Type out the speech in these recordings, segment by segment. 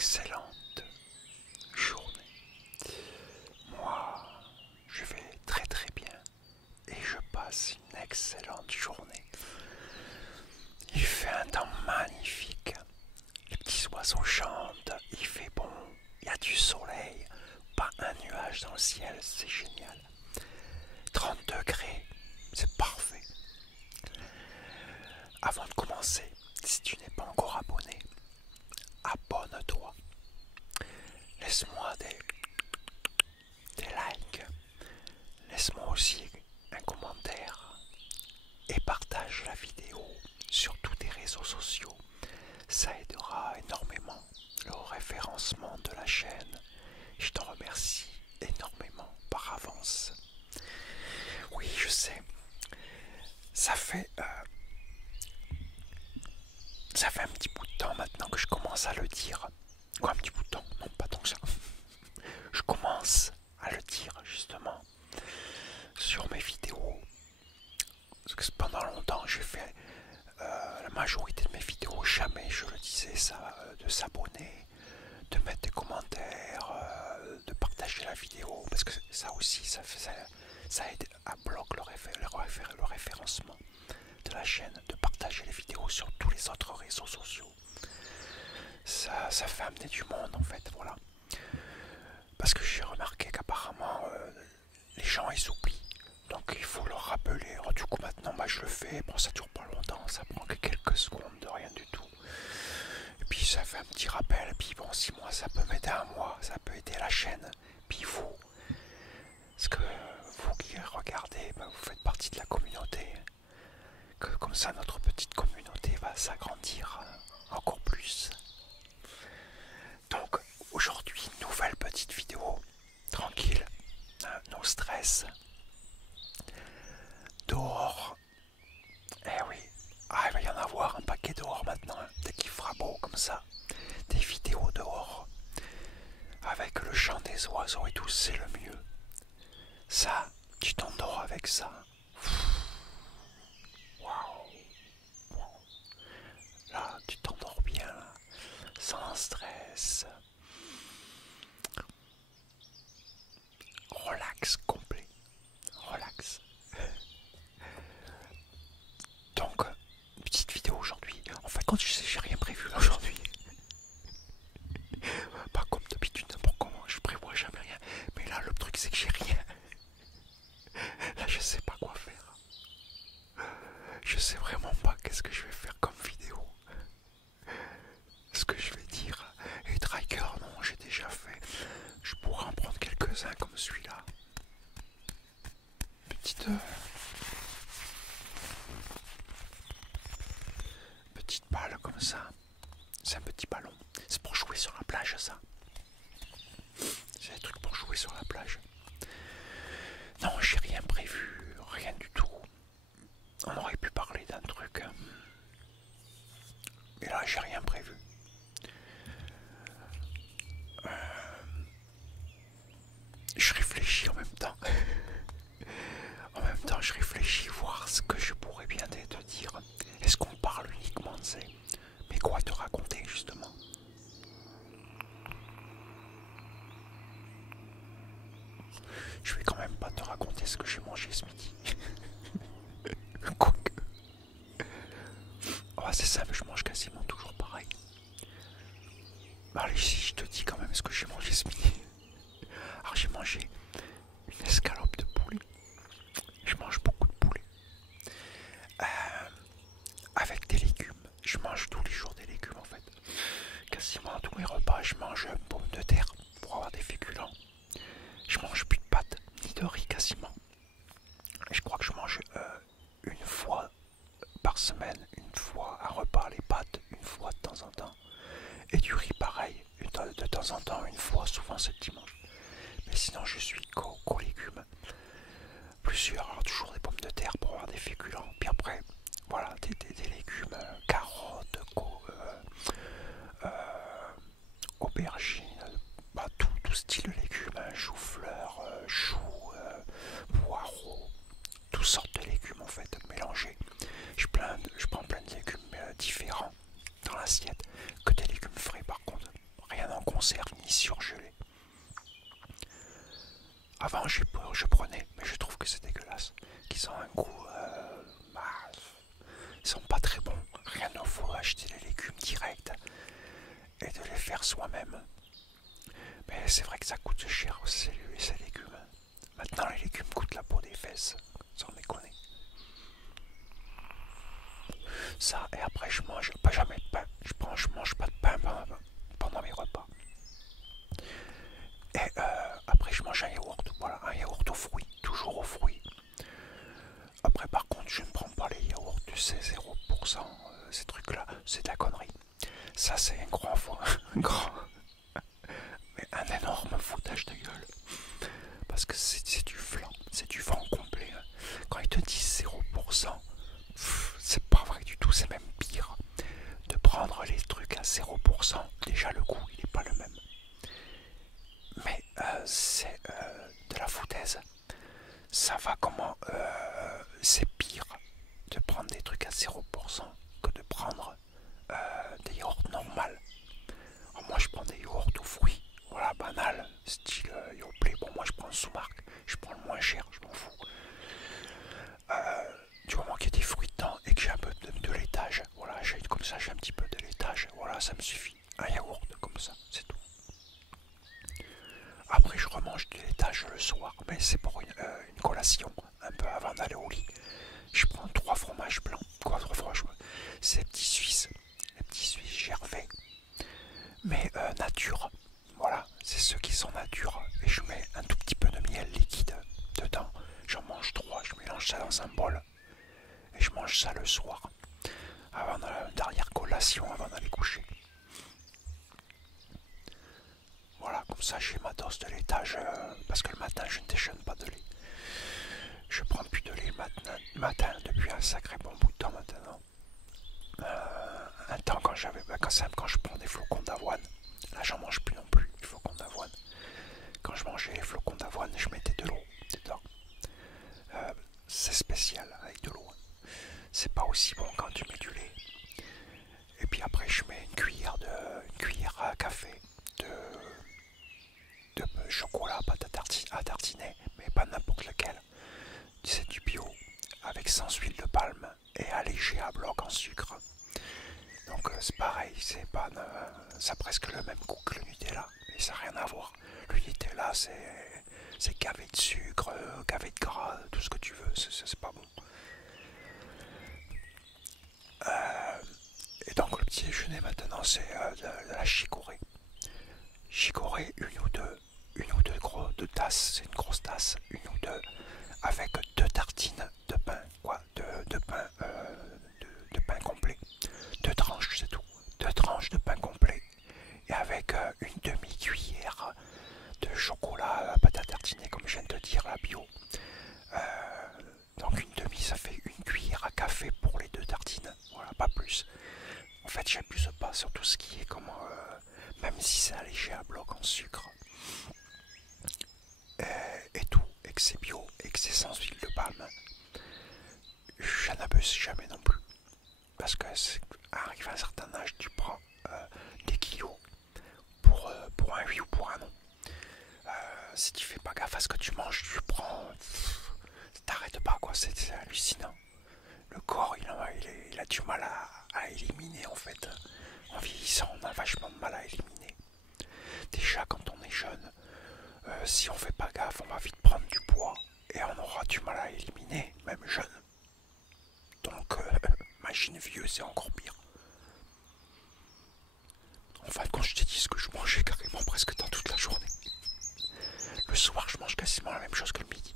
excellente journée. Moi, je vais très très bien et je passe une excellente journée. Il fait un temps magnifique. Les petits oiseaux chantent, il fait bon, il y a du soleil, pas un nuage dans le ciel, c'est génial. 30 degrés, c'est parfait. Avant de commencer, si tu n'es pas encore abonné, abonne-toi. Laisse-moi des likes. Laisse-moi aussi un commentaire et partage la vidéo sur tous tes réseaux sociaux. Ça aidera énormément le référencement de la chaîne. Je t'en remercie énormément par avance. Oui, je sais, ça fait un petit bout de temps maintenant que je commence à le dire. Quoi, un petit bout de temps? Non, pas tant que ça. Je commence à le dire justement sur mes vidéos. Parce que pendant longtemps, j'ai fait la majorité de mes vidéos, jamais je le disais ça, de s'abonner, de mettre des commentaires, de partager la vidéo, parce que ça aussi, ça aide à bloquer le référencement de la chaîne, de partager les vidéos sur tous les autres réseaux sociaux. Ça fait amener du monde en fait, voilà. Parce que j'ai remarqué qu'apparemment les gens ils oublient, donc il faut leur rappeler. Alors, du coup maintenant je le fais, bon ça dure pas longtemps, ça prend que quelques secondes de rien du tout. Et puis ça fait un petit rappel, puis bon 6 mois ça peut m'aider un mois, ça peut aider la chaîne, puis vous, parce que vous qui regardez, vous faites partie de la communauté, que comme ça notre petite communauté va s'agrandir encore plus. Donc aujourd'hui, nouvelle petite vidéo, tranquille, no stress. Dehors, eh oui, il va y en avoir un paquet dehors maintenant, dès qu'il fera beau comme ça. Des vidéos dehors, avec le chant des oiseaux et tout, c'est le mieux. Ça, tu t'endors avec ça. Waouh. Là, tu t'endors bien, sans stress. Relax complet. Relax. Donc, petite vidéo aujourd'hui. En fait, quand j'ai rien prévu aujourd'hui. Pas comme d'habitude, n'importe comment, je prévois jamais rien. Mais là, le truc, c'est que j'ai rien. Là, je sais pas quoi faire. Je sais vraiment pas qu'est-ce que je vais faire comme vidéo. Ce que je vais dire. Et Tracker, non, j'ai déjà fait. Je pourrais en prendre quelques-uns comme celui-là. Petite balle comme ça. C'est un petit ballon. C'est pour jouer sur la plage, ça. C'est des trucs pour jouer sur la plage. Non, j'ai rien prévu. Rien du tout. On aurait pu parler d'un truc. Et là, j'ai rien prévu. Je réfléchis en même temps. En même temps, je réfléchis voir ce que je pourrais bien te dire. Est-ce qu'on parle uniquement de ça? Mais quoi te raconter, justement? Je vais quand même pas te raconter ce que j'ai mangé ce midi. Quoique. Oh, c'est simple, je mange quasiment toujours pareil. Bah, allez, si je te dis quand même ce que j'ai mangé ce midi. Alors, j'ai mangé une escalope de poulet. Je mange beaucoup de poulet. Avec des légumes. Je mange tous les jours des légumes en fait. Quasiment à tous mes repas, je mange une pomme de terre pour avoir des féculents. Je mange plus de pâtes, ni de riz quasiment. Et je crois que je mange une fois par semaine, une fois un repas, les pâtes, une fois de temps en temps. Et du riz pareil, de temps en temps, une fois, souvent c'est le dimanche. Mais sinon je suis qu'aux légumes. Plusieurs, alors toujours des pommes de terre pour avoir des féculents. Puis après, voilà, des légumes, carottes, aubergines, bah, tout style de légumes, chou-fleur, choux, poireaux, toutes sortes de légumes en fait, mélangés. Je prends plein de légumes différents dans l'assiette, que des légumes frais par contre, rien à conserve ni surgelés. Avant, je prenais, mais je trouve que c'est dégueulasse. Qu'ils ont un goût... ils sont pas très bons. Rien ne faut acheter les légumes directs et de les faire soi-même. Mais c'est vrai que ça coûte cher ces légumes. Maintenant, les légumes coûtent la peau des fesses, sans déconner. Ça, et après, je mange pas jamais de pain. Je mange pas de pain pendant mes repas. Et après, je mange un yaourt. Voilà, un yaourt aux fruits, toujours aux fruits. Après, par contre, je ne prends pas les yaourts, tu sais, 0%, ces trucs-là, c'est de la connerie. Ça, c'est un grand, mais un énorme foutage de gueule. Parce que c'est du flan, c'est du vent complet. Hein. Quand ils te disent 0%, c'est pas vrai du tout, c'est même pire. De prendre les trucs à 0%, déjà le goût, il n'est pas le même. Mais c'est de la foutaise. Ça va comment c'est pire de prendre des trucs à 0% que de prendre des yaourts normales. Alors moi je prends des yaourts aux fruits, voilà, banal, style Yoplait. Bon, moi je prends sous-marque, je prends le moins cher, je m'en fous. Du moment qu'il y a des fruits dedans et que j'ai un peu de laitage, voilà, comme ça j'ai un petit peu de laitage, voilà, ça me suffit. Un yaourt comme ça, c'est tout. Après je remange du laitage le soir, mais c'est pour une collation, un peu avant d'aller au lit. Je prends 3 fromages blancs, quoi, 3 fromages, c'est les petits Suisses Gervais, mais nature, voilà, c'est ceux qui sont nature, et je mets un tout petit peu de miel liquide dedans, j'en mange 3, je mélange ça dans un bol, et je mange ça le soir, avant dernière collation, avant d'aller coucher. Voilà, comme ça j'ai ma dose de laitage, parce que le matin je ne déjeune pas de lait. Je prends plus de lait le matin depuis un sacré bon bout de temps maintenant. Un temps quand je prends des flocons d'avoine, là j'en mange plus non plus, les flocons d'avoine. Quand je mangeais les flocons d'avoine, je mettais de l'eau dedans. C'est spécial avec de l'eau. C'est pas aussi bon quand tu mets du lait. Et puis après je mets une cuillère à café de chocolat à tartiner, mais pas n'importe lequel. C'est du bio, avec sans huile de palme et allégé à bloc en sucre. Donc c'est pareil, ça a presque le même goût que le Nutella, mais ça n'a rien à voir. Le Nutella c'est gavé de sucre, gavé de gras, tout ce que tu veux, c'est pas bon. Et donc le petit déjeuner maintenant c'est de la chicorée. Chicorée, une ou deux tasses, c'est une grosse tasse, une ou deux, avec 2 tartines de pain, quoi, de pain complet, 2 tranches, c'est tout, 2 tranches de pain complet, et avec une demi-cuillère de chocolat à pâte à tartiner, comme je viens de te dire, la bio. Donc une demi, ça fait une cuillère à café pour les 2 tartines, voilà, pas plus. En fait, j'abuse pas sur tout ce qui est comme, même si c'est allégé à bloc en sucre. Et tout, et que c'est bio, et que c'est sans huile de palme. Je n'abuse jamais non plus. Parce que arrive à un certain âge, tu prends des kilos pour un oui ou pour un non. Si tu fais pas gaffe à ce que tu manges, tu prends... T'arrêtes pas, quoi, c'est hallucinant. Le corps, il a du mal à éliminer, en fait. En vieillissant, on a vachement de mal à éliminer. Déjà, quand on est jeune, si on fait pas gaffe, on va vite prendre du poids et on aura du mal à éliminer, même jeune. Donc, imagine vieux, c'est encore pire. Enfin, quand je t'ai dit ce que je mangeais carrément presque dans toute la journée. Le soir, je mange quasiment la même chose que le midi.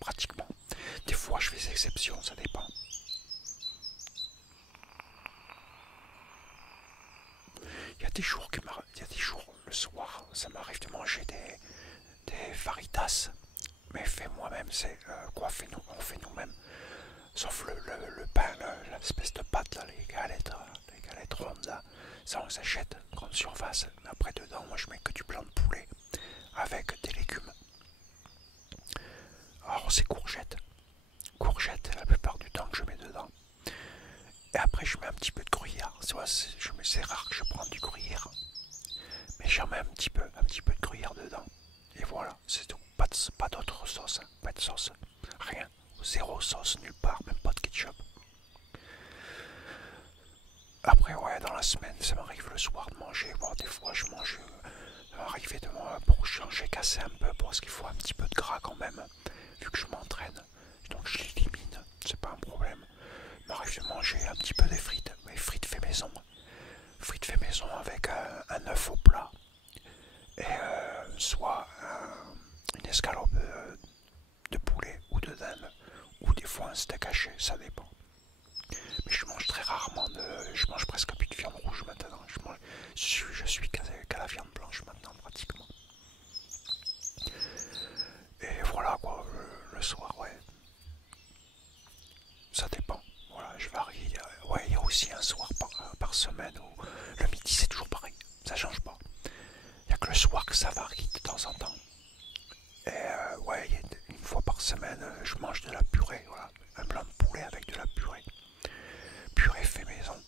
Pratiquement. Des fois, je fais des exceptions, ça dépend. Il y a des jours, le soir, ça m'arrive de manger des faritas. Mais fait moi-même, c'est quoi, on fait nous-mêmes. Sauf le pain, l'espèce de pâte, là, les galettes rondes, là, ça on s'achète, grande surface. Mais après, dedans, moi je mets que du blanc de poulet avec des légumes. Alors, c'est courgettes. Courgettes, la plupart du temps que je mets dedans. Et après, je mets un petit peu de gruyère. C'est rare que je prenne du gruyère. mais j'en mets un petit peu de gruyère dedans. Et voilà, c'est tout. Pas d'autre sauce, hein. Pas de sauce, rien. Zéro sauce nulle part, même pas de ketchup. Après, ouais, dans la semaine, ça m'arrive le soir de manger. Bon, des fois, je mange. Ça m'arrive de moi pour changer, casser un peu, parce qu'il faut un petit peu de gras quand même, vu que je m'entraîne. Donc je l'élimine, c'est pas un problème. Il m'arrive de manger un petit peu des frites, mais frites fait maison. Frites fait maison avec un œuf au plat. Et soit une escalope de poulet ou de dinde, ou des fois un steak haché, ça dépend. Mais je mange très rarement je mange presque plus de viande rouge maintenant. Je suis qu'à la viande blanche maintenant pratiquement. Et voilà quoi, le soir, ouais. Ça dépend. Voilà, je varie. Ouais, il y a aussi un soir par semaine où le midi c'est toujours pareil. Ça change pas. Il n'y a que le soir que ça varie de temps en temps. Et ouais, une fois par semaine, je mange de la purée. Voilà, un blanc de poulet avec de la purée. Purée fait maison.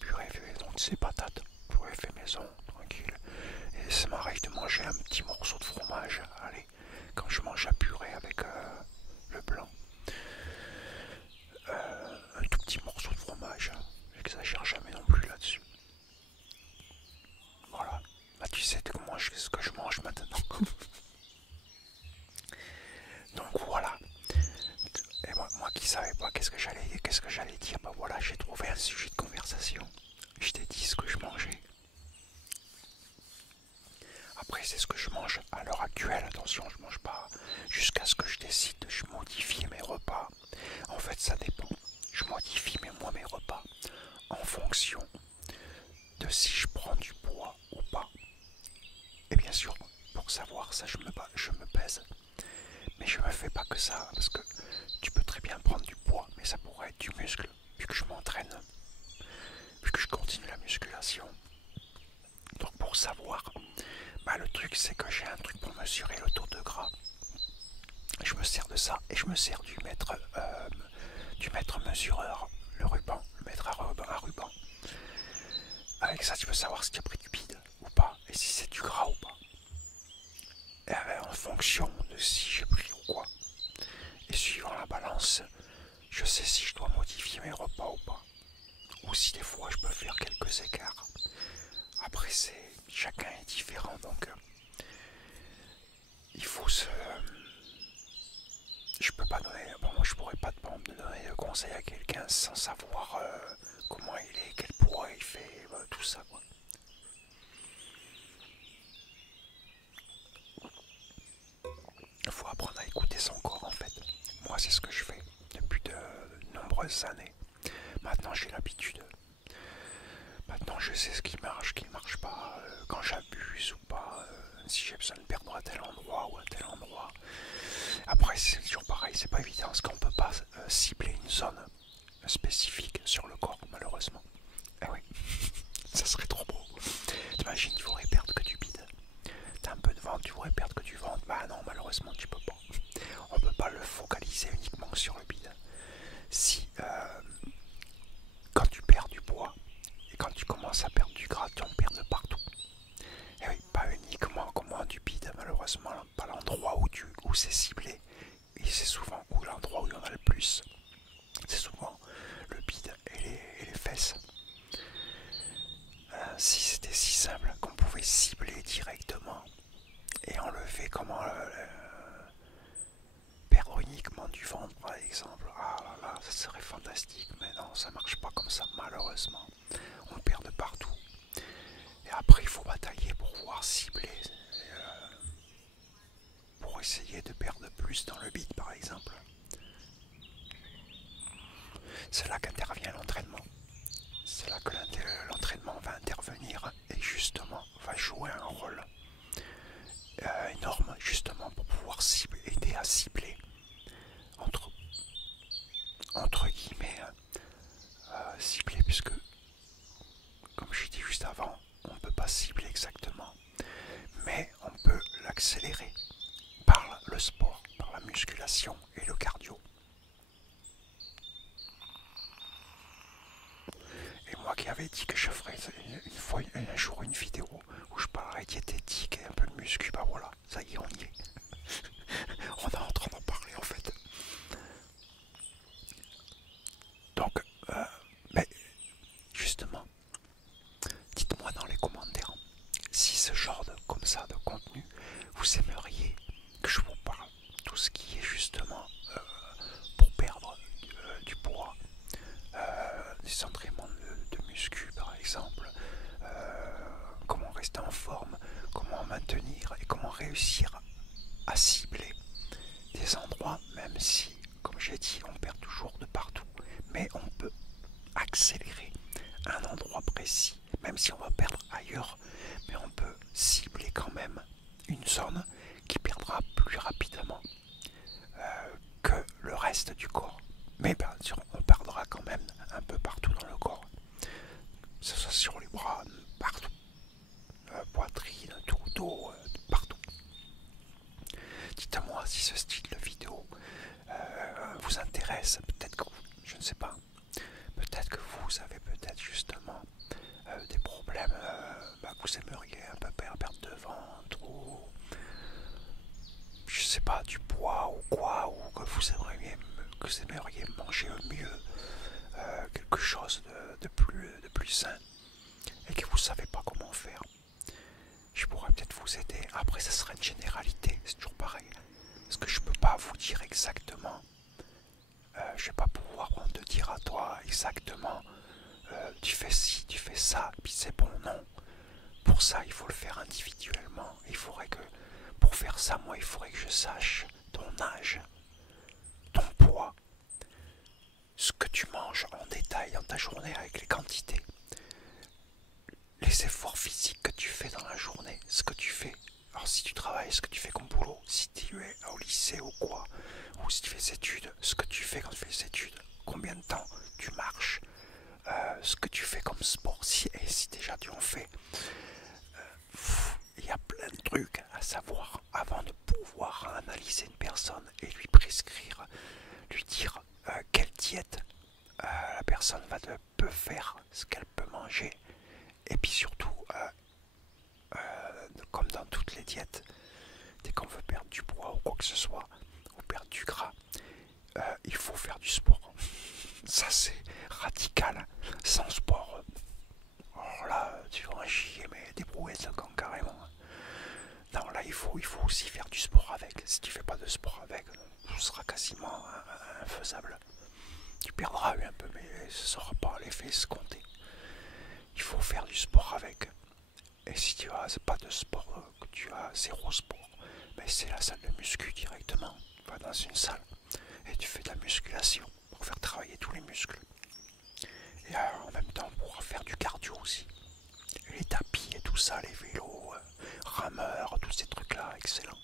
Purée fait maison de ses patates. Purée fait maison, tranquille. Et ça m'arrive de manger un petit morceau de fromage. Allez, quand je mange la purée avec le blanc. Un tout petit morceau de fromage. J'exagère jamais non plus là-dessus. Voilà. Bah, tu sais comment ce que je mange maintenant. Donc voilà. Et moi qui savais pas qu'est-ce que j'allais dire, bah voilà, j'ai trouvé un sujet de conversation. Je t'ai dit ce que je mangeais. Après, c'est ce que je mange à l'heure actuelle. Attention, je mange pas jusqu'à ce que je décide de modifier mes repas. En fait, ça dépend. Je modifie moi mes repas en fonction de si je prends du poids ou pas. Et bien sûr, pour savoir ça, je me pèse. Mais je ne fais pas que ça, parce que tu peux très bien prendre du poids, mais ça pourrait être du muscle, vu que je m'entraîne, vu que je continue la musculation. Donc pour savoir, bah le truc c'est que j'ai un truc pour mesurer le taux de gras. Je me sers de ça et je me sers du mètre mesureur, le ruban, le mètre à ruban. Avec ça tu peux savoir si tu as pris du bide ou pas, et si c'est du gras ou pas. Et en fonction de si j'ai pris ou quoi, et suivant la balance, je sais si je dois modifier mes repas ou pas. Ou si des fois je peux faire quelques écarts. Après chacun est différent, donc il faut se... Je peux pas donner... Bon, moi je pourrais pas te donner de conseils à quelqu'un sans savoir comment il est, quel poids il fait, tout ça quoi. Il faut apprendre à écouter son corps en fait. Moi c'est ce que je fais depuis de nombreuses années. Maintenant j'ai l'habitude. Maintenant je sais ce qui ne marche pas, quand j'abuse ou pas, si j'ai besoin de perdre à tel endroit ou à tel endroit. Après c'est toujours pareil, c'est pas évident parce qu'on peut pas cibler une zone spécifique sur le corps malheureusement. Eh oui, ça serait trop beau. T'imagines, tu voudrais perdre que du bide. T'as un peu de ventre, tu voudrais perdre que du ventre. Bah non, malheureusement tu peux pas. On peut pas le focaliser uniquement sur le bide. Si quand tu perds du poids et quand tu commences à perdre du gras, tu en perds de partout. Et oui, pas uniquement comme du bide, malheureusement, pas l'endroit où c'est ciblé. Et c'est souvent l'endroit où il y en a le plus. C'est souvent le bide et les fesses. Si c'était si simple qu'on pouvait cibler directement et enlever comment perdre uniquement du ventre par exemple, ah là là, ça serait fantastique, mais non, ça marche pas comme ça malheureusement. On perd de partout. Et après il faut batailler pour pouvoir cibler, pour essayer de perdre plus dans le bide par exemple. C'est là qu'intervient l'entraînement. C'est là que l'entraînement va intervenir et justement va jouer un rôle énorme justement pour pouvoir aider à cibler entre guillemets cibler, puisque comme je dit juste avant, on ne peut pas cibler exactement, mais on peut l'accélérer par le sport, par la musculation et le cardio. Et moi qui avais dit que je ferais un jour une vidéo où je parlerai rester en forme, comment maintenir et comment réussir à cibler des endroits, même si, comme j'ai dit, on perd toujours de partout, mais on peut accélérer un endroit précis, même si on va perdre ailleurs, mais on peut cibler quand même une zone qui perdra plus rapidement que le reste du corps. Mais bien sûr, on perdra quand même un peu partout dans le corps. Que ce soit sur les bras, partout. Poitrine, tout, dos, partout. Dites-moi si ce style de vidéo vous intéresse. Peut-être que je ne sais pas. Peut-être que vous avez peut-être justement des problèmes que vous aimeriez un peu perdre de ventre ou je sais pas, du poids ou quoi, ou que vous aimeriez manger mieux, quelque chose de plus sain et que vous savez pas comment faire. Je pourrais peut-être vous aider. Après, ça sera une généralité, c'est toujours pareil. Parce que je peux pas vous dire exactement. Je vais pas pouvoir te dire à toi exactement. Tu fais ci, tu fais ça, puis c'est bon, non. Pour ça, il faut le faire individuellement. Il faudrait que, pour faire ça, moi, il faudrait que je sache ton âge, ton poids, ce que tu manges en détail dans ta journée avec les quantités, les efforts physiques que tu fais dans la journée, ce que tu fais. Alors si tu travailles, ce que tu fais comme boulot, si tu es au lycée ou quoi, ou si tu fais des études, ce que tu fais quand tu fais des études, combien de temps tu marches, ce que tu fais comme sport, si déjà tu en fais. Il y a plein de trucs à savoir avant de pouvoir analyser une personne et lui prescrire, lui dire quelle diète la personne peut faire, ce qu'elle peut manger. Et puis surtout, comme dans toutes les diètes, dès qu'on veut perdre du poids ou quoi que ce soit, ou perdre du gras, il faut faire du sport. Ça c'est radical. Sans sport, alors là, tu vas en chier, mais des brouettes quand carrément. Non, là il faut aussi faire du sport avec. Si tu fais pas de sport avec, ce sera quasiment infaisable. Tu perdras un peu, mais ce ne sera pas l'effet escompté. Il faut faire du sport avec. Et si tu as pas de sport, que tu as zéro sport, ben c'est la salle de muscu directement. Tu vas dans une salle et tu fais de la musculation pour faire travailler tous les muscles. Et en même temps, on pourra faire du cardio aussi. Et les tapis et tout ça, les vélos, rameurs, tous ces trucs-là, excellent.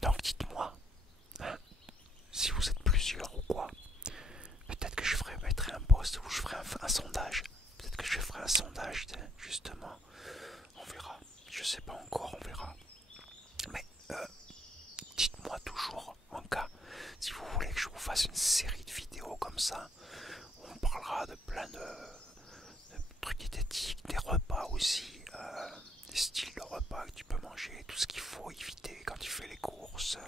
Donc dites-moi, hein, si vous êtes plusieurs ou quoi, peut-être que je mettrai un post où je ferai un sondage. Peut-être que je ferai un sondage, justement. On verra. Je sais pas encore, on verra. Mais dites-moi toujours, en cas, si vous voulez que je vous fasse une série de vidéos comme ça, où on parlera de plein de trucs diététiques, des repas aussi, des styles de repas que tu peux manger, tout ce qu'il faut éviter quand tu fais les courses,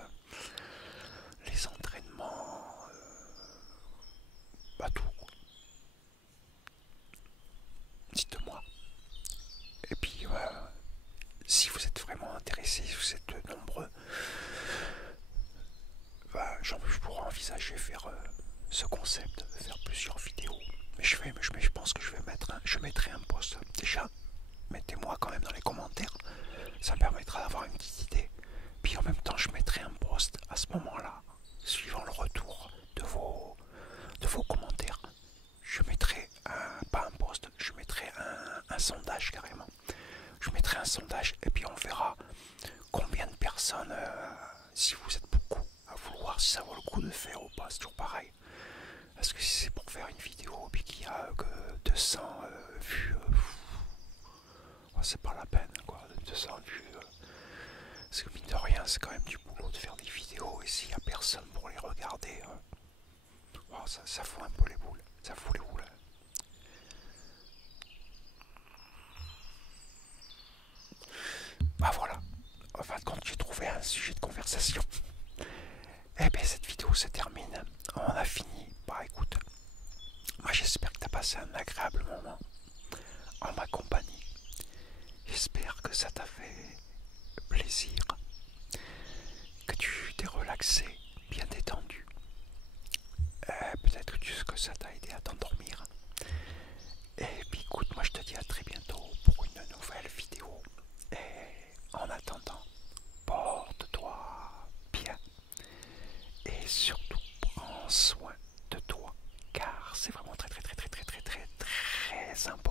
les entraînements, tout. Dites-moi. Et puis, si vous êtes vraiment intéressé, si vous êtes nombreux, je pourrais envisager faire ce concept, faire plusieurs vidéos. Mais je pense que je mettrai un post. Déjà, mettez-moi quand même dans les commentaires. Ça me permettra d'avoir une petite idée. Puis en même temps, je mettrai un post à ce moment-là, suivant le retour de vos commentaires. Je mettrai pas un post, je mettrai un sondage carrément. Je mettrai un sondage et puis on verra combien de personnes, si vous êtes beaucoup à vouloir, si ça vaut le coup de faire ou pas, c'est toujours pareil. Parce que si c'est pour faire une vidéo et qu'il n'y a que 200 vues, c'est pas la peine quoi, 200 vues. Parce que mine de rien, c'est quand même du boulot de faire des vidéos et s'il n'y a personne pour les regarder, ça fout un peu les boules. Ça fout les boules. Voilà. En fin de compte, j'ai trouvé un sujet de conversation. Eh bien, cette vidéo se termine. On a fini. Écoute, moi j'espère que tu as passé un agréable moment en ma compagnie. J'espère que ça t'a fait plaisir, que tu t'es relaxé, bien détendu. Peut-être que ça t'a aidé à t'endormir. Et puis écoute, moi très sympa.